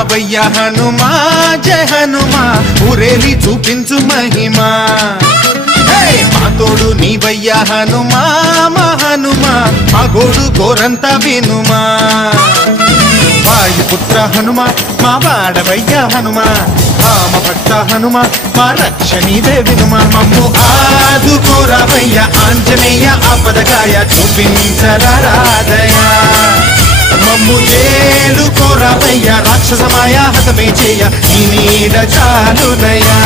రావయ్య హనుమా జయ హనుమా ఊరేలి చూపించు మహిమా మా తోడు నీవయ్య హనుమా మా హనుమా మా గోడు గోరంత వినుమా వాయుపుత్ర హనుమా మా వాడవయ్య హనుమా రామ భక్త హనుమా మా రక్షణీదే వినుమా మమ్ము ఆదుకోరావయ్య ఆంజనేయ ఆపదగాయ చూపించరాదయ మమ్ము చేలుకోరావయ్య రాక్షసమాయ హతమే చేయ నీ నీడ చాలునయా